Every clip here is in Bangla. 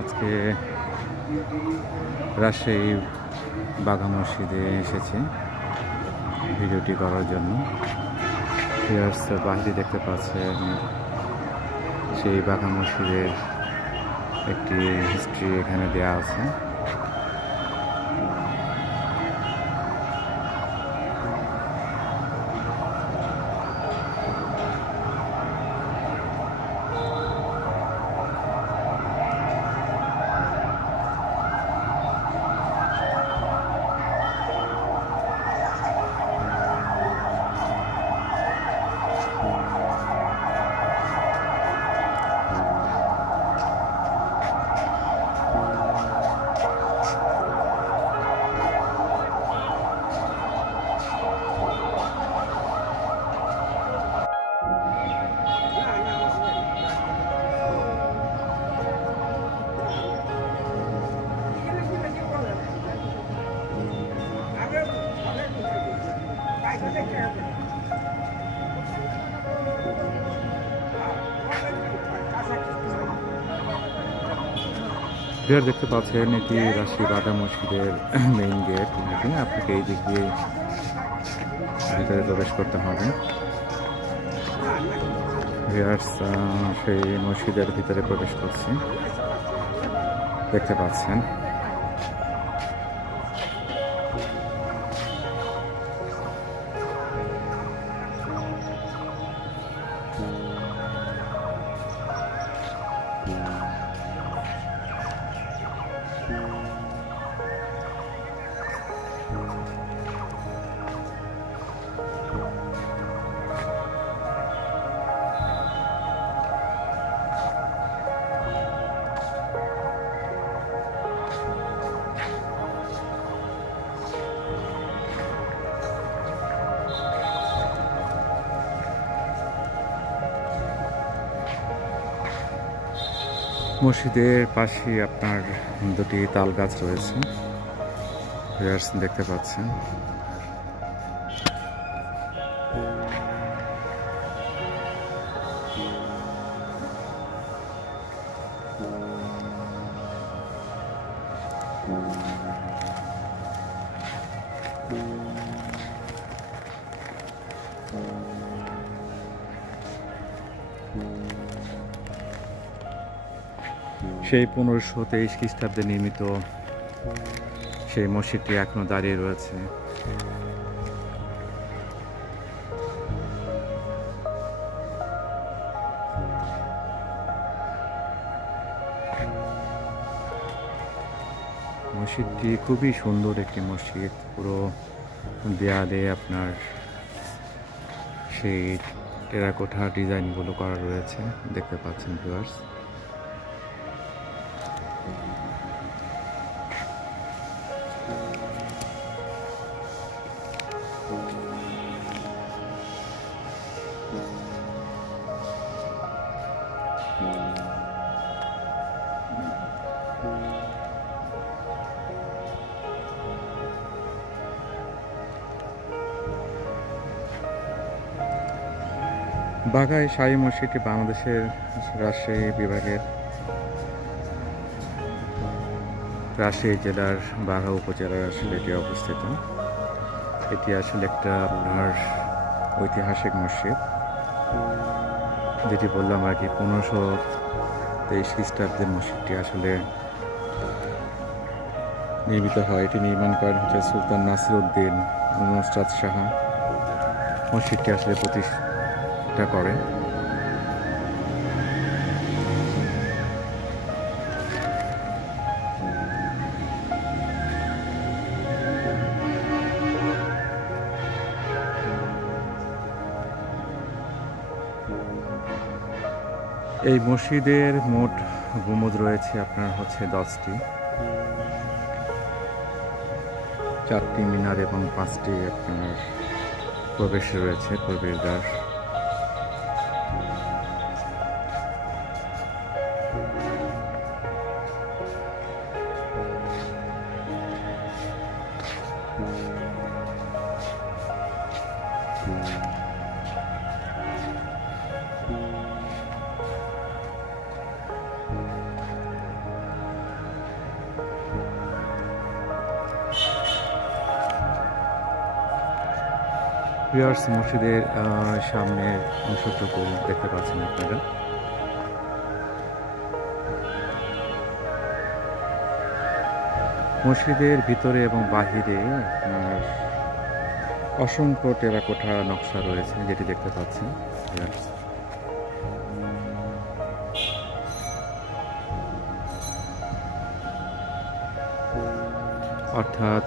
আজকে রাজশাহী বাঘা মসজিদে এসেছি ভিডিওটি করার জন্য। বাহিরে দেখতে পাচ্ছেন সেই বাঘা মসজিদের একটি হিস্ট্রি এখানে দেয়া আছে। দেখতে পাচ্ছেন এটি রাজশাহী বাঘা মসজিদের মেইন গেট। আপনাকে এই দিক দিয়ে ভিতরে প্রবেশ করতে হবে। সেই মসজিদের ভিতরে প্রবেশ করছি, দেখতে পাচ্ছেন। মসজিদের পাশে আপনার দুটি তাল গাছ রয়েছে, দেখতে পাচ্ছেন। সেই 1523 খ্রিস্টাব্দে নির্মিত সেই মসজিদটি এখনো দাঁড়িয়ে রয়েছে। মসজিদটি খুবই সুন্দর একটি মসজিদ। পুরো দেয়ালে আপনার সেই টেরাকোটা ডিজাইনগুলো করা রয়েছে, দেখতে পাচ্ছেন ভিউয়ার্স। বাঘাই শাহী মসজিদটি বাংলাদেশের রাজশাহী বিভাগের রাজশাহী জেলার বাঘা উপজেলার আসলে এটি অবস্থিত। এটি আসলে একটা আপনার ঐতিহাসিক মসজিদ, যেটি বললাম আর কি 1523 খ্রিস্টাব্দের মসজিদটি আসলে নির্মিত হয়। এটি নির্মাণ করেন হচ্ছে সুলতান নাসিরউদ্দিন নুসরাত শাহ। মসজিদটি আসলে প্রতিষ্ঠা করেন। এই মসজিদের মোট গুম্বদ রয়েছে আপনার হচ্ছে 10টি, 4টি মিনার এবং 5টি আপনার প্রবেশ রয়েছে, প্রবেশদ্বার। ভিউয়ার্স, মসজিদের সামনের অংশটুকু দেখতে পাচ্ছেন আপনারা। মসজিদের ভিতরে এবং বাহিরে আপনার অসংখ্য টেরাকোটা নকশা রয়েছে, যেটি দেখতে পাচ্ছেন ভিউয়ার্স। অর্থাৎ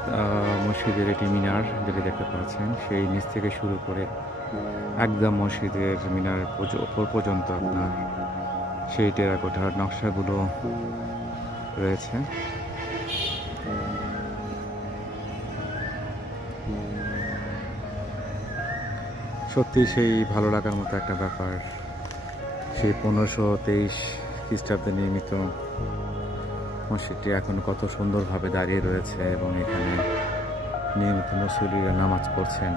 মসজিদের এটি মিনার যেটি দেখতে পাচ্ছেন, সেই নিচ থেকে শুরু করে একদম মসজিদের মিনার ওপর পর্যন্ত আপনার সেই টেরাকোটার নকশাগুলো রয়েছে। সত্যি সেই ভালো লাগার মতো একটা ব্যাপার। সেই 1523 খ্রিস্টাব্দে নির্মিত মসজিদটি এখন কত সুন্দরভাবে দাঁড়িয়ে রয়েছে এবং এখানে নিয়মিত মুসল্লিরা নামাজ পড়ছেন।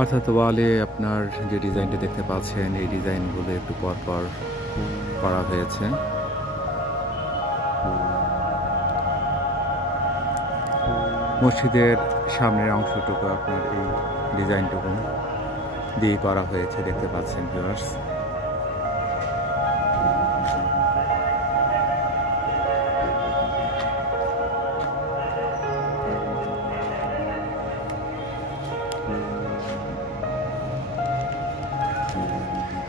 অর্থাৎ ওয়ালে আপনার যে ডিজাইনটা দেখতে পাচ্ছেন, এই ডিজাইনগুলো একটু পর পর করা হয়েছে। মসজিদের সামনের অংশটুকু আপনার এই ডিজাইনটুকু দিয়ে করা হয়েছে, দেখতে পাচ্ছেন ভিউয়ার্স।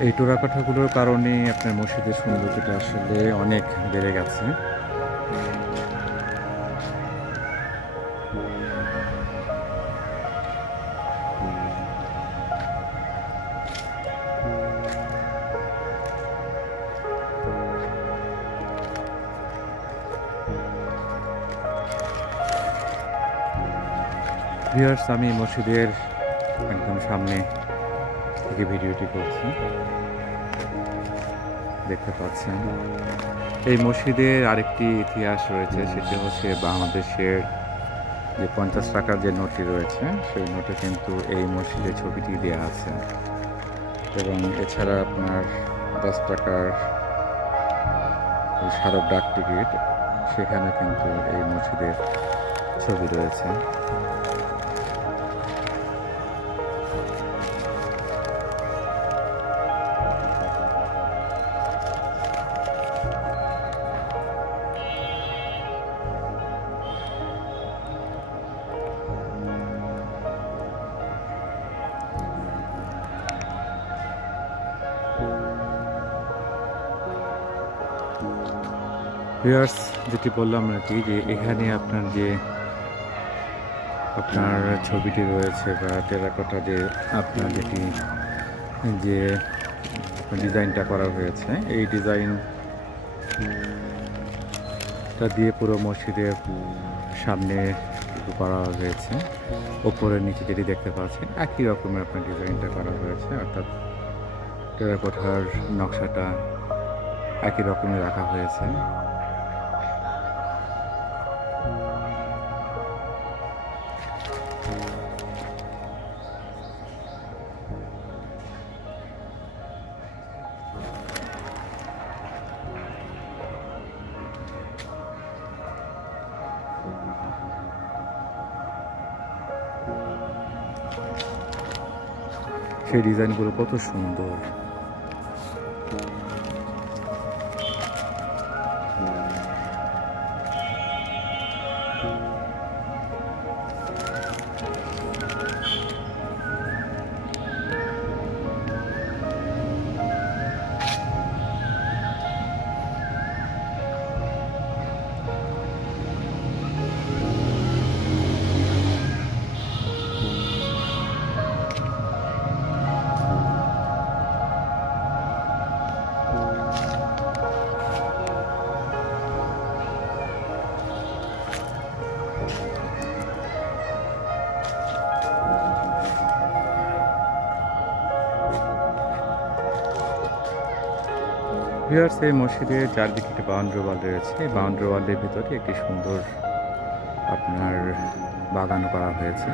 এই টেরাকোটাগুলোর কারণে আপনার মসজিদের সৌন্দর্যটা আসলে অনেক বেড়ে গেছে। ভিউয়ার্স, আমি মসজিদের একদম সামনে থেকে ভিডিওটি করছি, দেখতে পাচ্ছেন। এই মসজিদের আরেকটি ইতিহাস রয়েছে, সেটি হচ্ছে বাংলাদেশের যে 50 টাকার যে নোটটি রয়েছে, সেই নোটে কিন্তু এই মসজিদের ছবিটি দেওয়া আছে। এবং এছাড়া আপনার 10 টাকার স্মারক ডাক টিকিট, সেখানে কিন্তু এই মসজিদের ছবি রয়েছে। ভিউয়ার্স, যেটি বললাম আর কি, যে এখানে আপনার যে আপনার ছবিটি রয়েছে বা টেরাকোটা যে আপনার যেটি যে ডিজাইনটা করা হয়েছে, এই ডিজাইনটা দিয়ে পুরো মসজিদের সামনে করা হয়েছে। ওপরের নিচে যেটি দেখতে পাচ্ছেন, একই রকমের আপনার ডিজাইনটা করা হয়েছে, অর্থাৎ টেরাকোটার নকশাটা একই রকমের রাখা হয়েছে। সেই ডিজাইনগুলো কত সুন্দর। ভিউয়ার্স, এই মসজিদের চারদিকে একটি বাউন্ডারি ওয়াল রয়েছে। এই বাউন্ডারি ওয়ালের ভিতরে একটি সুন্দর আপনার বাগানও করা হয়েছে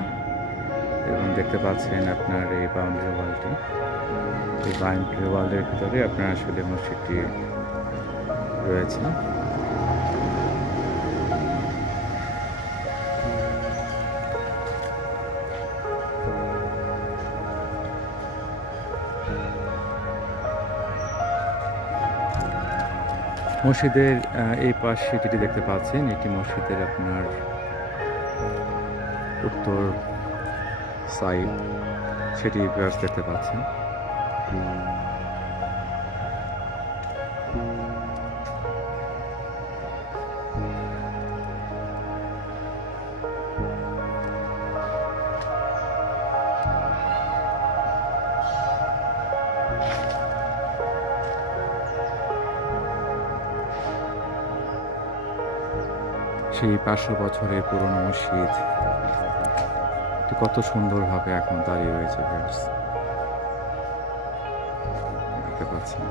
এবং দেখতে পাচ্ছেন আপনার এই বাউন্ডারি ওয়ালটি। এই বাউন্ডারি ওয়ালের ভিতরে আপনার আসলে মসজিদটি রয়েছে। মসজিদের এই পাশে যেটি দেখতে পাচ্ছেন এটি মসজিদের আপনার উত্তর সাইড, সেটি ভিউয়ার্স দেখতে পাচ্ছেন। সেই 500 বছরের পুরনো মসজিদ কত সুন্দরভাবে এখন দাঁড়িয়ে রয়েছে ভিউয়ার্স, দেখতে পাচ্ছেন।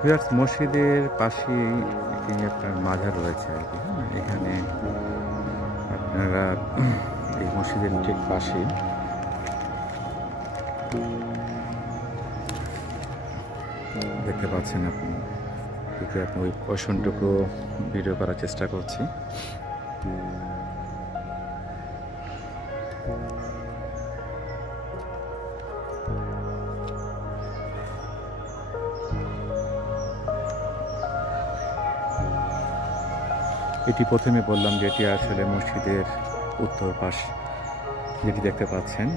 ভিউয়ার্স, মসজিদের পাশেই একটি আপনার মাজার রয়েছে আর কি। এখানে আপনারা এই মসজিদের ঠিক পাশে দেখতে পাচ্ছেন আপনি ওই পোর্শনটুকু ভিডিও করার চেষ্টা করছি। এটি প্রথমে বললাম যে এটি আসলে মসজিদের উত্তর পাশ, যেটি দেখতে পাচ্ছেন।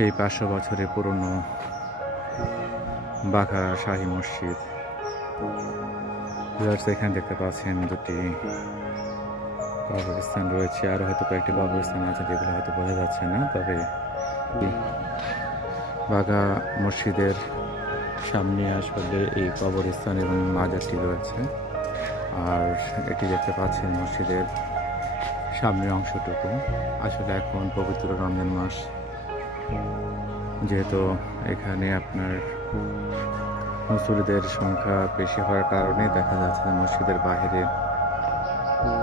সেই 500 বছরের পুরনো বাঘারা শাহী মসজিদ। এখানে দেখতে পাচ্ছেন দুটি কবরস্থান রয়েছে, আরো হয়তো কয়েকটি কবরস্থান আছে যেগুলো হয়তো বোঝা যাচ্ছে না, তবে বাঘা মসজিদের সামনে আসলে এই কবরস্থান এবং মাজারটি রয়েছে। আর এটি দেখতে পাচ্ছেন মসজিদের সামনের অংশটুকু। আসলে এখন পবিত্র রমজান মাস, যেহেতু এখানে আপনার মুসল্লিদের সংখ্যা বেশি হওয়ার কারণে দেখা যাচ্ছে মসজিদের বাইরে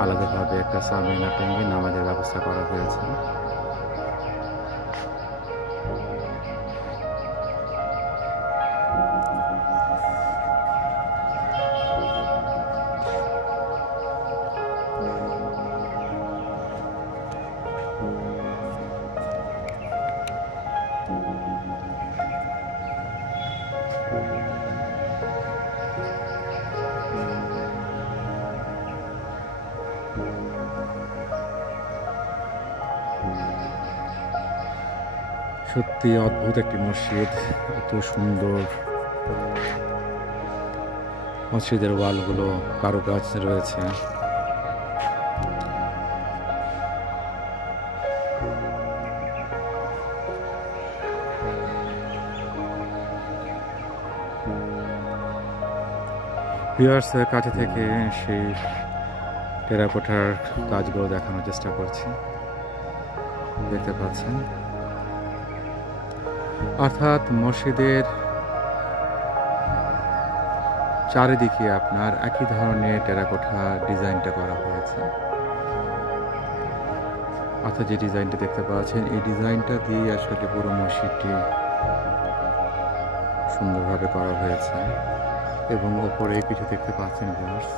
আলাদাভাবে একটা সামিয়ানা টেঙ্গি নামাজের ব্যবস্থা করা হয়েছে। সত্যি অদ্ভুত একটি মসজিদ, এত সুন্দর। মসজিদের ওয়ালগুলো কারুকাজ রয়েছে। ভিউয়ার্সের কাছে থেকে সেই টেরাকোটার কাজগুলো দেখানোর চেষ্টা করছি, দেখতে পাচ্ছেন। অর্থাৎ মসজিদের চারিদিকে আপনার একই ধরনের টেরাকোটা ডিজাইনটা করা হয়েছে। অর্থাৎ যে ডিজাইনটা দেখতে পাচ্ছেন এই ডিজাইনটা দিয়ে আসলে পুরো মসজিদটি সুন্দরভাবে করা হয়েছে এবং ওপরে কিছু দেখতে পাচ্ছেন ভিউয়ার্স।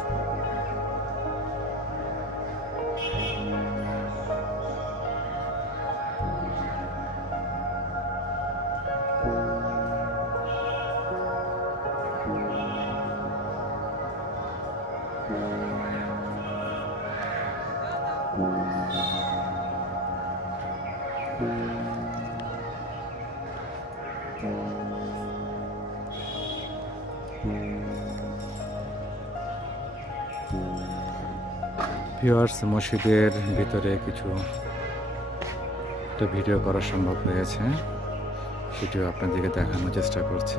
ভিউয়ার্স, মসজিদের ভিতরে কিছু একটা ভিডিও করা সম্ভব হয়েছে, সেটিও আপনাদেরকে দেখানোর চেষ্টা করছি।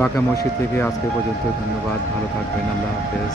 বাঁকা মসজিদ থেকে আজকে পর্যন্ত ধন্যবাদ, ভালো থাকবেন, আল্লাহ হাফেজ।